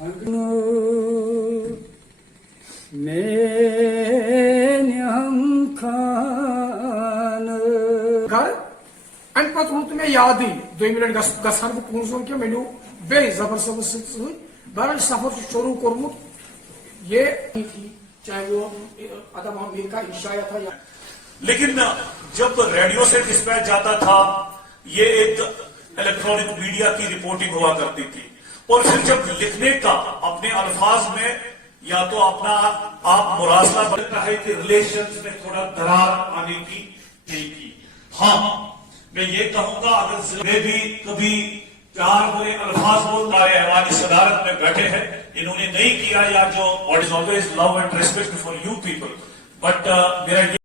And put root me yadi, 2 million Gassan Punzon menu, very Zabas, Baran suffered to Choru Kormut, ye, Chayo, Adam Milka, Ishaya. लेकिन जब radio से dispatch जाता था ये एक electronic media की reporting हुआ करती थी, और फिर जब लिखने का अपने अल्फाज में या तो अपना आप मुरासला बनता है कि रिलेशंस में थोड़ा दरार आने की नहीं की। हाँ, मैं ये कहूंगा अगर मैं भी कभी 4 बुरे अल्फाज बोलता है, हमारी सदारत में बैठे हैं, इन्होंने नहीं किया, या जो what is always love and respect for you people, but मेरा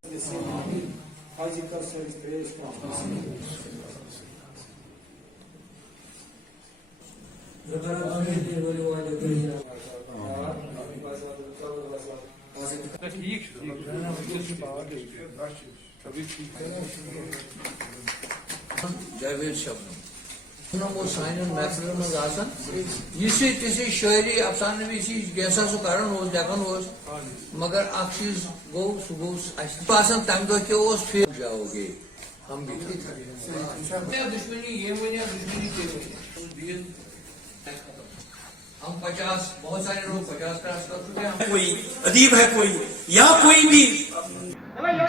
Javed Shabnam. वो साइन और मैथड में गासन जिससे किसी शायरी अफसाने भी चीज जैसा सो कारण हो जगन हो मगर आप चीज गो सुबह पासन तंग के ओस फिर जाओगे हम भी दुश्मनी ये महीने दुश्मनी के महीने हम 50 बहुत सारे लोग 50 क्रॉस कर चुके हैं। कोई अदीब है कोई या कोई भी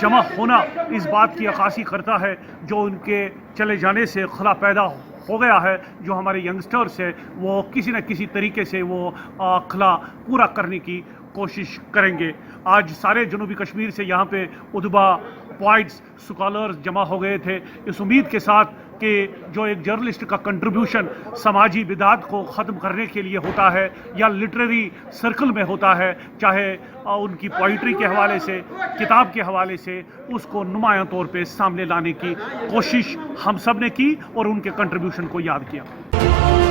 जमा होना इस बात की अक्कासी करता है जो उनके चले जाने से खला पैदा हो गया है। जो हमारे यंगस्टर्स है वो किसी न किसी तरीके से वो खला पूरा करने की कोशिश करेंगे। आज सारे जनूबी कश्मीर से यहाँ पे उदबा पॉइंट्स स्कॉलर्स जमा हो गए थे इस उम्मीद के साथ कि जो एक जर्नलिस्ट का कंट्रीब्यूशन समाजी बिदात को ख़त्म करने के लिए होता है या लिटरेरी सर्कल में होता है, चाहे उनकी पोइट्री के हवाले से किताब के हवाले से, उसको नुमायां तौर पे सामने लाने की कोशिश हम सब ने की और उनके कंट्रीब्यूशन को याद किया।